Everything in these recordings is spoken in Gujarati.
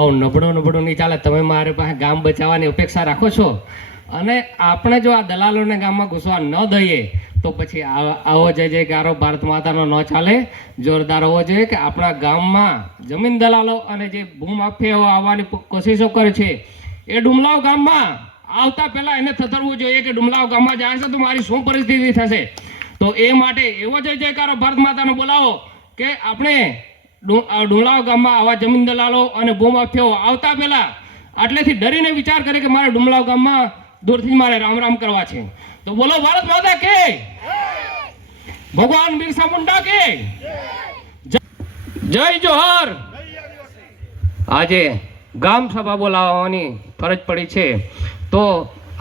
આવું નબળું નહીં ચાલે. તમે મારી પાસે ગામ બચાવવાની અપેક્ષા રાખો છો અને આપણે જો આ દલાલોને ગામમાં ઘૂસવા ન દઈએ તો પછી આવો જય જયકારો ભારત માતાનો ન ચાલે. જોરદાર હોવો જોઈએ કે આપણા ગામમાં જમીન દલાલો અને જે ભૂમાફિયાઓ આવવાની કોશિશો કરે છે એ ડુમલાવ ગામમાં આવતા પહેલા એને થતરવું જોઈએ કે ડુમલાવ ગામમાં જાય છે તો મારી શું પરિસ્થિતિ થશે. તો એ માટે એવો જય જયકારો ભારત માતાનો બોલાવો કે આપણે ડુમલાવ ગામમાં આવા જમીન દલાલો અને ભૂમાફિયાઓ આવતા પહેલા આટલેથી ડરીને વિચાર કરે કે મારે ડુમલાવ ગામમાં દૂરથી મારે રામ રામ કરવા છે. તો બોલો ભારત માતા કે, ભગવાન બિરસા મુંડા કે જય જોહર. આજે ગામ સભા બોલાવવાની ફરજ પડી છે તો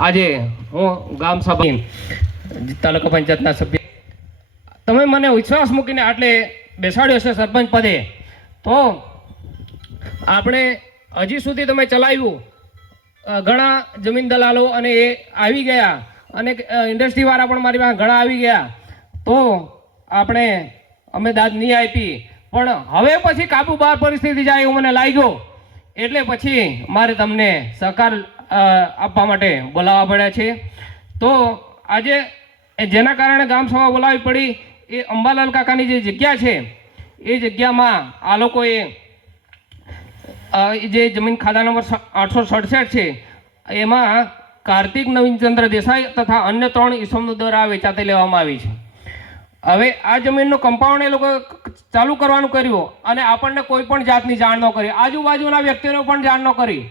આજે હું ગામ સભા તાલુકા પંચાયતના સભ્ય તમે મને વિશ્વાસ મૂકીને આટલે બેસાડ્યો છે સરપંચ પદે, તો આપણે હજી સુધી તમે ચલાવ્યું. ઘણા જમીન દલાલો અને એ આવી ગયા અને ઇન્ડસ્ટ્રીવાળા પણ મારી પાસે ઘણા આવી ગયા, તો અમે દાદ નહીં આપી. પણ હવે પછી કાબુ બહાર પરિસ્થિતિ જાય એવું મને લાગ્યો, એટલે પછી મારે તમને સહકાર આપવા માટે બોલાવવા પડ્યા છે. તો આજે જેના કારણે ગામ સભા બોલાવવી પડી એ અંબાલાલ કાકાની જે જગ્યા છે એ જગ્યામાં આ લોકોએ જે જમીન ખાતા નંબર 867 છે એમાં કાર્તિક નવીનચંદ્ર દેસાઈ તથા અન્ય 3 ઈસમો દ્વારા વેચાતે લેવામાં આવી છે. હવે આ જમીનનું કમ્પાઉન્ડ એ લોકો ચાલુ કરવાનું કર્યું અને આપણને કોઈ પણ જાતની જાણ ન કરી, આજુબાજુના વ્યક્તિઓને પણ જાણ ન કરી,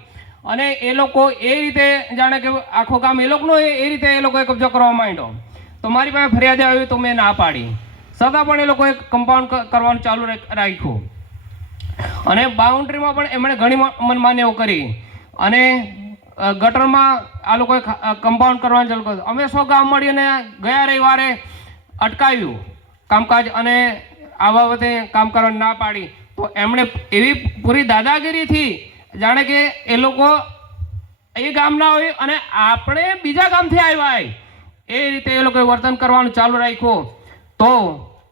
અને એ લોકો એ રીતે જાણે કે આખો ગામ એ લોકોનો એ રીતે એ લોકોએ કબજો કરવા માંડ્યો. તો મારી પાસે ફરિયાદ આવી તો મેં ના પાડી, છતાં પણ એ લોકોએ કમ્પાઉન્ડ કરવાનું ચાલુ રાખ્યું અને બાઉન્ડ્રીમાં પણ એમણે ઘણી મનમાન્યઓ કરી અને ગટરમાં આ લોકોએ કમ્પાઉન્ડ કરવાનું ચાલુ કર્યું. અમે 100 ગામ મળીને ગયા રવિવારે અટકાવ્યું કામકાજ અને આ બાબતે કામ કરવાની ના પાડી. તો એમણે એવી પૂરી દાદાગીરીથી જાણે કે એ લોકો એ ગામના હોય અને આપણે બીજા ગામથી આવ્યા હોય એ રીતે એ લોકોએ વર્તન કરવાનું ચાલુ રાખ્યું. તો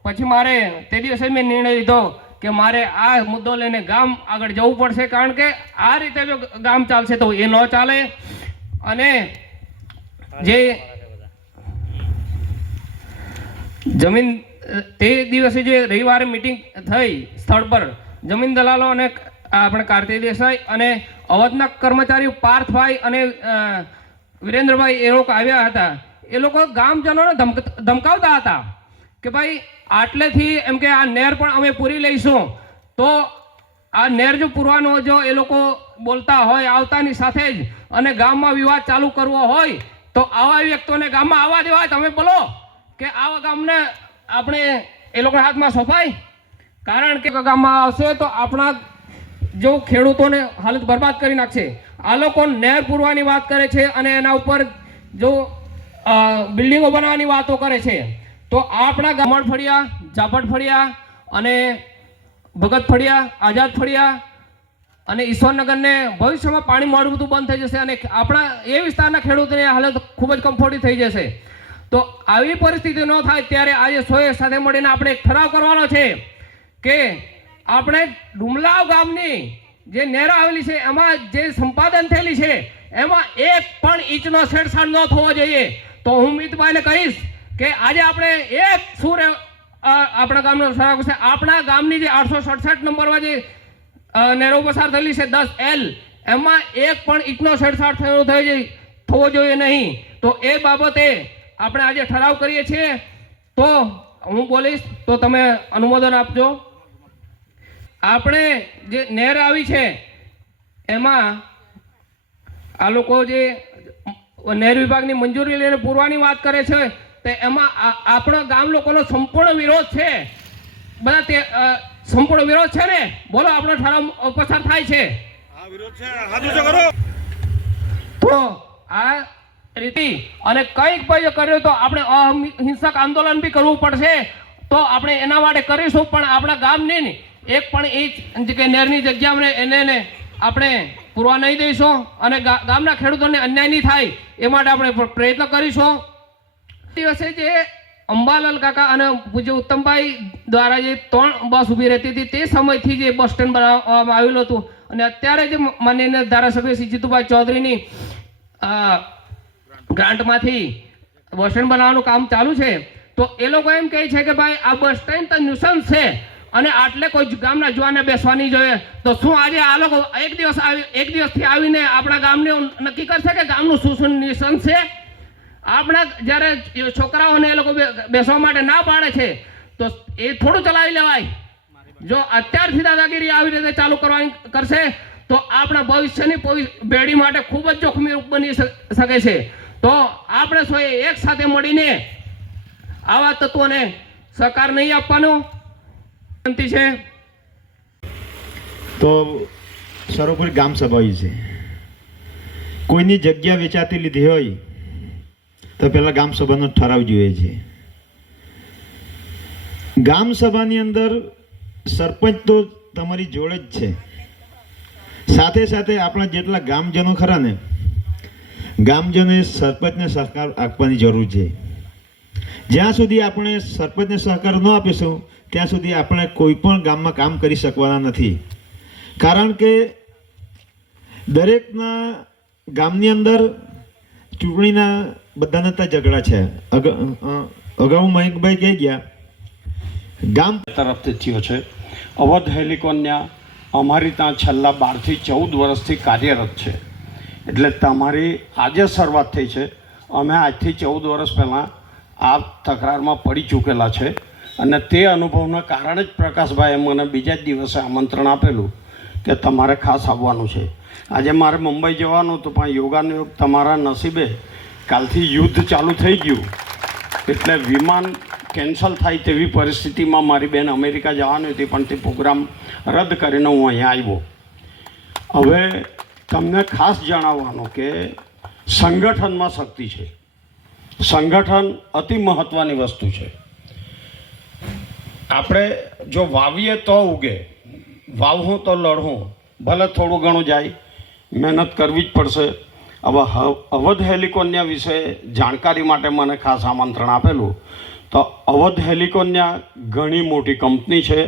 પછી મારે તે દિવસે મેં નિર્ણય લીધો કે મારે આ મુદ્દો લઈને ગામ આગળ જવું પડશે, કારણ કે આ રીતે જો ગામ ચાલશે તો એ ન ચાલે. અને જે જમીન તે દિવસે જે રવિવારે મિટિંગ થઈ સ્થળ પર જમીન દલાલો અને આપણે કાર્તિક દેસાઈ અને અવધના કર્મચારી પાર્થભાઈ અને વિરેન્દ્રભાઈ એ લોકો આવ્યા હતા. એ લોકો ગામજનોને ધમકાવતા હતા કે ભાઈ આટલેથી એમ કે આ નહેર પણ અમે પૂરી લઈશું. તો આ નહેર જો પૂરવાનો જો એ લોકો બોલતા હોય આવતાની સાથે જ અને ગામમાં વિવાદ ચાલુ કરવો હોય તો આવા વ્યક્તિઓને ગામમાં આવવા દેવાય. તમે બોલો કે આવા ગામને આપણે એ લોકોના હાથમાં સોંપાય, કારણ કે ગામમાં આવશે તો આપણા જો ખેડૂતોને હાલત બરબાદ કરી નાખશે. આ લોકો નહેર પૂરવાની વાત કરે છે અને એના ઉપર જો બિલ્ડિંગો બનાવવાની વાતો કરે છે. તો આપણા ગામડ ફળિયા, ઝાપટ ફળિયા અને ભગત ફળિયા, આઝાદ ફળિયા અને ઈશ્વરનગરને ભવિષ્યમાં પાણી મળવું બધું બંધ થઈ જશે અને આપણા એ વિસ્તારના ખેડૂતોની હાલત ખૂબ જ કમ્ફર્ટી થઈ જશે. તો આવી પરિસ્થિતિ ન થાય ત્યારે આજે સોએ સાથે મળીને આપણે એક ઠરાવ કરવાનો છે કે આપણે ડુમલાવ ગામની જે નહેર આવેલી છે એમાં જે સંપાદન થયેલી છે એમાં એક પણ ઇંચનો છેડછાડ ન થવો જોઈએ. તો હું મિતભાઈને કહીશ કે આજે આપણે એક સુર આપણા ગામનો ઠરાવ છે. આપણા ગામની જે 867 નંબરમાં જે નહેરો પસાર થયેલી છે 10L એમાં એક પણ ઇંચનો છેડછાડ થવો જોઈએ નહીં. તો એ બાબતે આપણે આજે ઠરાવ કરીએ છીએ. તો હું બોલીશ તો તમે અનુમોદન આપજો. આપણે જે નહેર આવી છે એમાં આ લોકો જે નહેર વિભાગની મંજૂરી લઈને પૂરવાની વાત કરે છે તો એમાં આપણા ગામ લોકોનો સંપૂર્ણ વિરોધ છે. બધા તે સંપૂર્ણ વિરોધ છે ને? બોલો આપણો ઠરાવ પસાર થાય છે? હા, વિરોધ છે. હાથ ઊંચો કરો. તો આ રીતે અને કંઈક પણ કર્યું તો આપણે અહિંસક આંદોલન બી કરવું પડશે. તો આપણે એના માટે કરીશું, પણ આપણા ગામની એક પણ ઇંચ કે નહેરની જગ્યા એને આપણે પૂરવા નહીં દઈશું અને ગામના ખેડૂતોને અન્યાય નહીં થાય એ માટે આપણે પ્રયત્ન કરીશું. દિવસે જે અંબાલાલ કાકા અને પૂજ્ય ઉત્તમભાઈ દ્વારા જે 3 બસ ઊભી રહેતી હતી તે સમયથી જે બસ સ્ટેન્ડ બનાવવામાં આવેલું હતું અને અત્યારે જે માનનીય ધારાસભ્ય શ્રી જીતુભાઈ ચૌધરીની ગ્રાન્ટમાંથી બસ સ્ટેન્ડ બનાવવાનું કામ ચાલુ છે, તો એ લોકો એમ કહે છે કે ભાઈ આ બસ સ્ટેન્ડ તો ન્યુસન્સ છે અને આટલે કોઈ ગામના જુવાને બેસવાની જોઈએ. તો શું આજે આ લોકો એક દિવસથી આવીને આપણા ગામને નક્કી કરશે કે ગામનું શું ન્યુસન્સ છે? આપણા જ્યારે છોકરાઓને એ લોકો બેસવા માટે ના પાડે છે તો એ થોડું ચલાવી લેવાય. જો અત્યારથી દાદાગીરી આવી રીતે ચાલુ કરશે તો આપણા ભવિષ્યની પેઢી માટે ખૂબ જ જોખમી બની શકે છે. તો આપણે સૌએ એક સાથે મળીને આવા તત્વોને સહકાર નહીં આપવાનો વિનંતી છે. તો સર્વોપરી ગામ સભા છે. કોઈની જગ્યા વેચાતી લીધી હોય તો પહેલાં ગામ સભાનો ઠરાવ જોઈએ છે. ગામ સભાની અંદર સરપંચ તો તમારી જોડે જ છે, સાથે સાથે આપણા જેટલા ગામજનો ખરા ને, ગામજનોએ સરપંચને સહકાર આપવાની જરૂર છે. જ્યાં સુધી આપણે સરપંચને સહકાર ન આપીશું ત્યાં સુધી આપણે કોઈ પણ ગામમાં કામ કરી શકવાના નથી. કારણ કે દરેકના ગામની અંદર ચૂંટણીના બધાના ત્યાં ઝઘડા છે. અગાઉ મયંકભાઈ કહી ગયા ગામ તરફથી થયો છે. અવધ હેલિકોન્યા અમારી ત્યાં છેલ્લા 12 થી 14 વર્ષથી કાર્યરત છે. એટલે તમારી આજે શરૂઆત થઈ છે. અમે આજથી 14 વર્ષ પહેલાં આ તકરારમાં પડી ચૂકેલા છે અને તે અનુભવના કારણે જ પ્રકાશભાઈએ મને બીજા જ દિવસે આમંત્રણ આપેલું કે તમારે ખાસ આવવાનું છે. આજે મારે મુંબઈ જવાનું હતું પણ યોગાનો યોગ તમારા નસીબે કાલથી યુદ્ધ ચાલુ થઈ ગયું એટલે વિમાન કેન્સલ થાય તેવી પરિસ્થિતિમાં મારી બેન અમેરિકા જવાની હતી પણ તે પ્રોગ્રામ રદ કરીને હું અહીંયા આવ્યો. હવે તમને ખાસ જણાવવાનું કે સંગઠનમાં શક્તિ છે. સંગઠન અતિ મહત્ત્વની વસ્તુ છે. આપણે જો વાવીએ તો ઉગે, વાવવું તો લડવું, ભલે થોડું ઘણું જાય, મહેનત કરવી જ પડશે. હવે અવધ હેલિકોન્યા વિશે જાણકારી માટે મને ખાસ આમંત્રણ આપેલું. તો અવધ હેલિકોન્યા ઘણી મોટી કંપની છે,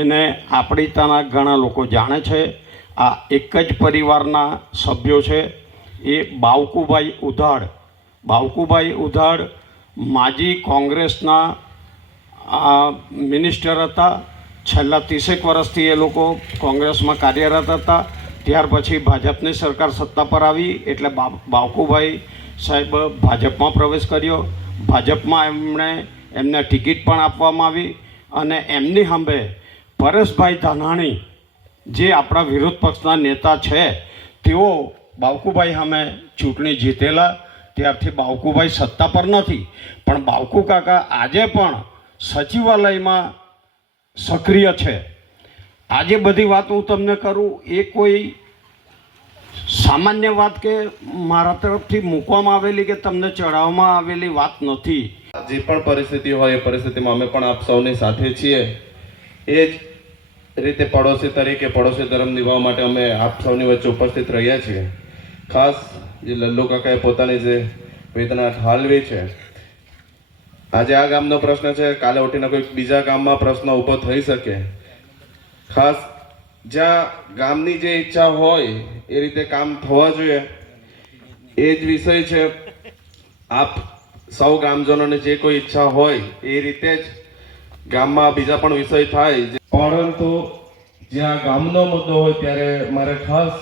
એને આપણી ત્યાંના ઘણા લોકો જાણે છે. આ એક જ પરિવારના સભ્યો છે. એ બાવકુભાઈ ઉધાડ માજી કોંગ્રેસના મિનિસ્ટર હતા. છેલ્લા 30 વર્ષથી એ લોકો કોંગ્રેસમાં કાર્યરત હતા. ત્યાર પછી ભાજપની સરકાર સત્તા પર આવી એટલે બાવકુભાઈ સાહેબ ભાજપમાં પ્રવેશ કર્યો. ભાજપમાં એમને ટિકિટ પણ આપવામાં આવી અને એમની સામે પરેશભાઈ ધાનાણી જે આપણા વિરોધ પક્ષના નેતા છે તેઓ બાવકુભાઈ સામે ચૂંટણી જીતેલા. ત્યારથી બાવકુભાઈ સત્તા પર નથી પણ બાવકુ કાકા આજે પણ સચિવાલયમાં સક્રિય છે. આજે બધી વાત હું તમને કરું એ કોઈ સામાન્ય વાત કે મારા તરફથી મૂકવામાં આવેલી કે તમને ચડાવવામાં આવેલી વાત નથી. જે પણ પરિસ્થિતિ હોય એ પરિસ્થિતિમાં અમે પણ આપ સૌની સાથે છીએ. એ જ રીતે પડોશી તરીકે પડોશી ધર્મ નિભાવવા માટે અમે આપ સૌની વચ્ચે ઉપસ્થિત રહ્યા છીએ. ખાસ જે લલ્લુ કાકાએ પોતાની જે વેદના ઠાલવી છે, આજે આ ગામનો પ્રશ્ન છે, કાલે ઉઠીને કોઈ બીજા ગામમાં પ્રશ્ન ઊભો થઈ શકે. ખાસ જ્યાં ગામની જે ઈચ્છા હોય એ રીતે કામ થવા જોઈએ એ જ વિષય છે. આપ સૌ ગ્રામજનોને જે કોઈ ઈચ્છા હોય એ રીતે જ ગામમાં બીજા પણ વિષય થાય. પરંતુ જ્યાં ગામનો મુદ્દો હોય ત્યારે મારે ખાસ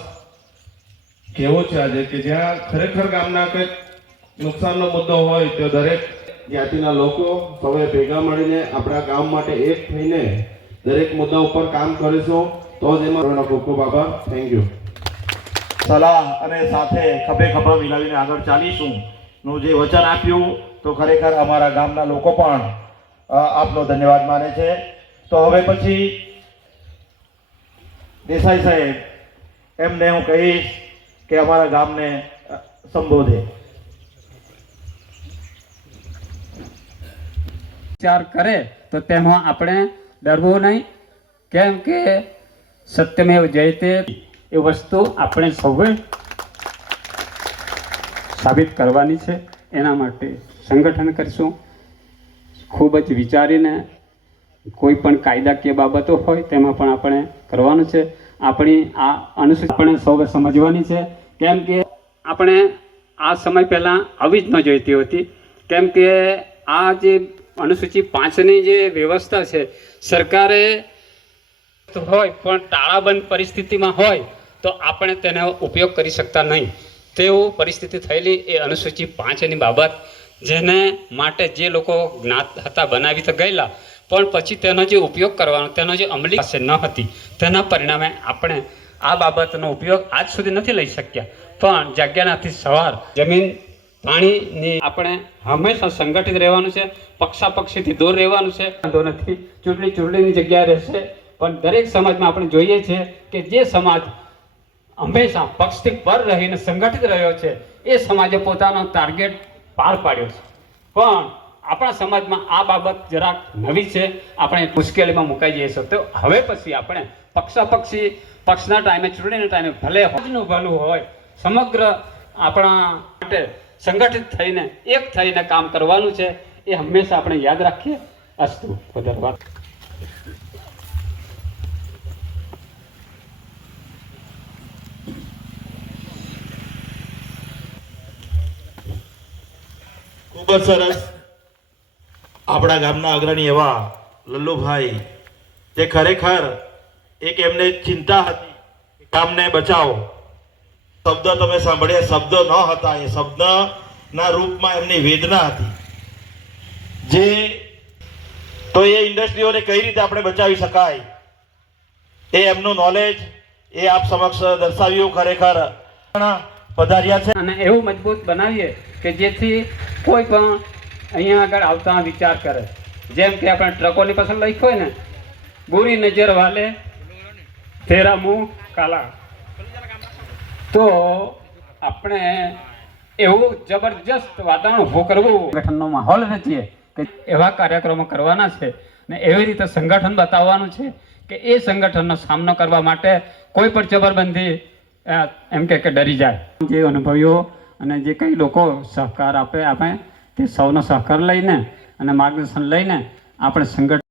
કહેવું છે આજે કે જ્યાં ખરેખર ગામના કંઈક નુકસાનનો મુદ્દો હોય તો દરેક જ્ઞાતિના લોકો સૌએ ભેગા મળીને આપણા ગામ માટે એક થઈને દરેક મુદ્દા ઉપર કામ કરીશું તો જ એમાં ખૂબ ખૂબ આભાર. Thank you. સલાહ અને સાથે ખભે ખભા મિલાવીને આગળ ચાલીશું નું જે વચન આપ્યું તો ખરેખર અમારા ગામના લોકો પણ આપનો ધન્યવાદ માને છે. તો હવે પછી દેસાઈ સાહેબ એમને હું કહીશ કે અમારા ગામને સંબોધે. વિચાર કરે તો તેમાં આપણે ડરવું નહીં, કેમ કે સત્યમેવ જયતે એ વસ્તુ આપણે સૌએ સાબિત કરવાની છે. એના માટે સંગઠન કરીશું. ખૂબ જ વિચારીને કોઈ પણ કાયદાકીય બાબતો હોય તેમાં પણ આપણે કરવાનું છે આપણી આ અનુસૂચિત આપણે સૌ સમજવાની છે. કેમ કે આપણે આ સમય પહેલાં આવી જ ન જોઈતી હતી. કેમ કે આ જે અનુસૂચિ 5ની જે વ્યવસ્થા છે સરકારે હોય પણ તાળાબંધ પરિસ્થિતિમાં હોય તો આપણે તેનો ઉપયોગ કરી શકતા નહીં. તેવું પરિસ્થિતિ થયેલી એ અનુસૂચિ 5ની બાબત, જેને માટે જે લોકો જ્ઞાત હતા બનાવી તો ગયેલા, પણ પછી તેનો જે ઉપયોગ કરવાનો, તેનો જે અમલી પાસે ન હતી, તેના પરિણામે આપણે આ બાબતનો ઉપયોગ આજ સુધી નથી લઈ શક્યા. પણ જગ્યાનાથી સવાર જમીન પાણીની આપણે હંમેશા સંગઠિત રહેવાનું છે, પક્ષાપક્ષીથી દૂર રહેવાનું છે. વાંધો નથી, ચૂંટણીની જગ્યા રહેશે, પણ દરેક સમાજમાં આપણે જોઈએ છીએ કે જે સમાજ હંમેશા પક્ષથી પર રહીને સંગઠિત રહ્યો છે એ સમાજે પોતાનો ટાર્ગેટ પાર પાડ્યો છે. પણ આપણા સમાજમાં આ બાબત જરાક નવી છે, આપણે મુશ્કેલીમાં મુકાઈ જઈએ છીએ. તો હવે પછી આપણે પક્ષાપક્ષી પક્ષના ટાઈમે, ચૂંટણીના ટાઈમે ભલે હોજનું ભલું હોય, સમગ્ર આપણા માટે સંગઠિત થઈને એક થઈને કામ કરવાનું છે. એ હંમેશા આપણે યાદ રાખીએ. અસ્તુ. ધન્યવાદ. ખૂબ જ સરસ. આપણા ગામના અગ્રણી એવા લલ્લુભાઈ, જે ખરેખર એક એમને ચિંતા હતી કે ગામને બચાવો. શબ્દ તમે સાંભળ્યા, શબ્દ ન હતા, એ શબ્દના રૂપમાં એમની વેદના હતી. જે તો એ ઇન્ડસ્ટ્રીઓને કઈ રીતે આપણે બચાવી શકાય, એ એમનું નોલેજ એ આપ સમક્ષ દર્શાવ્યું. ખરેખર પધાર્યા છે અને એવું મજબૂત બનાવીએ કે જેથી કોઈ પણ અહીંયા આગળ આવતા વિચાર કરે. જેમ કે આપણે ટ્રકોની પાછળ લખ્યું હોય ને, બુરી નજર વાલે તેરા મુંહ કાલા. તો આપણે એવું જબરજસ્ત વાતાવરણ ઊભું કરવું, સંગઠનનો માહોલ રચીએ કે એવા કાર્યક્રમો કરવાના છે ને એવી રીતે સંગઠન બતાવવાનું છે કે એ સંગઠનનો સામનો કરવા માટે કોઈ પણ જબરબંધી એમ કે ડરી જાય. જે અનુભવીઓ અને જે કઈ લોકો સહકાર આપે તે સૌનો સહકાર લઈને અને માર્ગદર્શન લઈને આપણે સંગઠન